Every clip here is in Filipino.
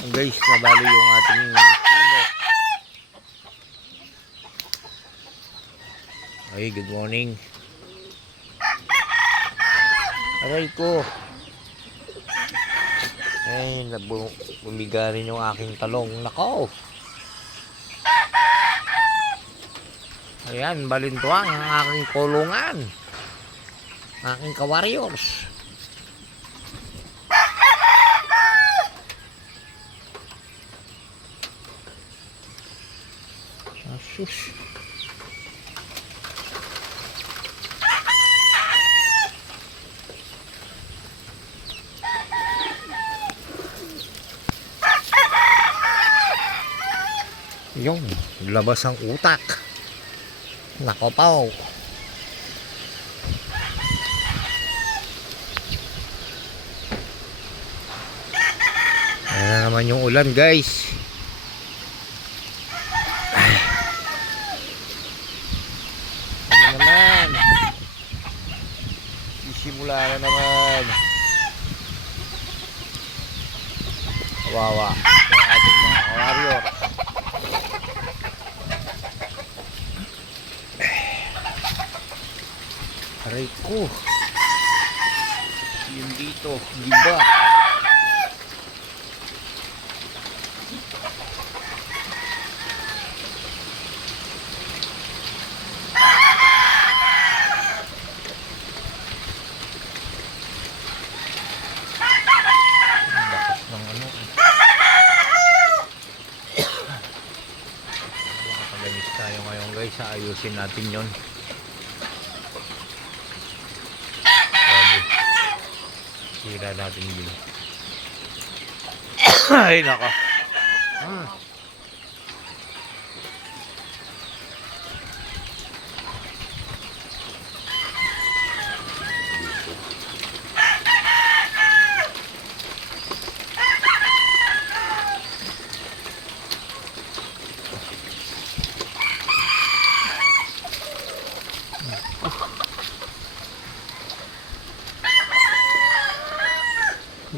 Guys, nabali yung ating puno. Ay, good morning. Aray ko. Ay, bumiga rin yung aking talong. Nako. Ayan, balintuang ang aking kulungan. Aking ka-warriors. Asus. Yung labas ang utak. Nako paw. Ayan na naman yung ulan, guys. Ay. Ano naman? Isimula na naman. Kawawa yung ating mga warrior. Aray ko. Yung dito, di ba? Bakas ng ano. Makapaganis tayo ngayon, guys. Ayusin natin yon. Sira natin din. Ay, nako.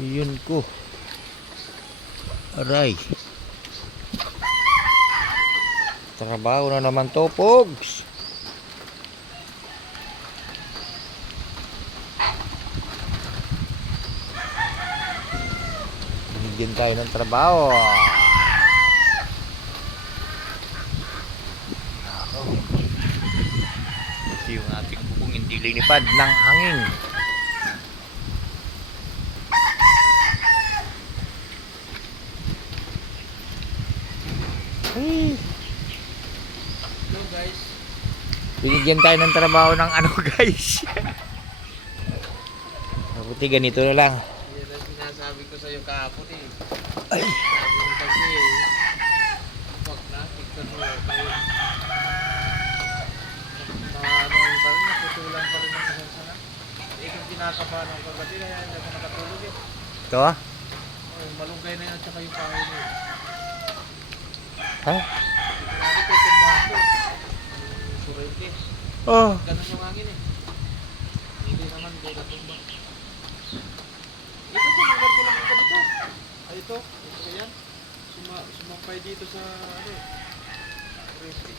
Yun ko. Aray. Trabaho na naman to, pogs. Binigyan tayo ng trabaho. Ito yung ating bubong hindi linipad ng hangin. Hello guys. Binigyan tayo ng trabaho ng ano, guys. Mabuti ganito na lang. Yan ang sinasabi ko sa'yo kahapon eh. Ay. Sabi mo kasi wag na, tignan mo kayo. Ano pa rin, natutulan pa rin ng isang sana. Eh kung kinakabahan ako kagabi na yan, hindi ako nakatulog eh. Ito ah? Oh, yung malunggay na yan, tsaka yung kahoy na yun. Ha? Hindi ko tumbahan ko. Yung surente. Oh. Ganun yung hangin eh. Hindi naman, hindi natumba. Ito, lugar ko lang ako dito. Ay, ito. Ito yan. Sumampay dito sa, ano, surente.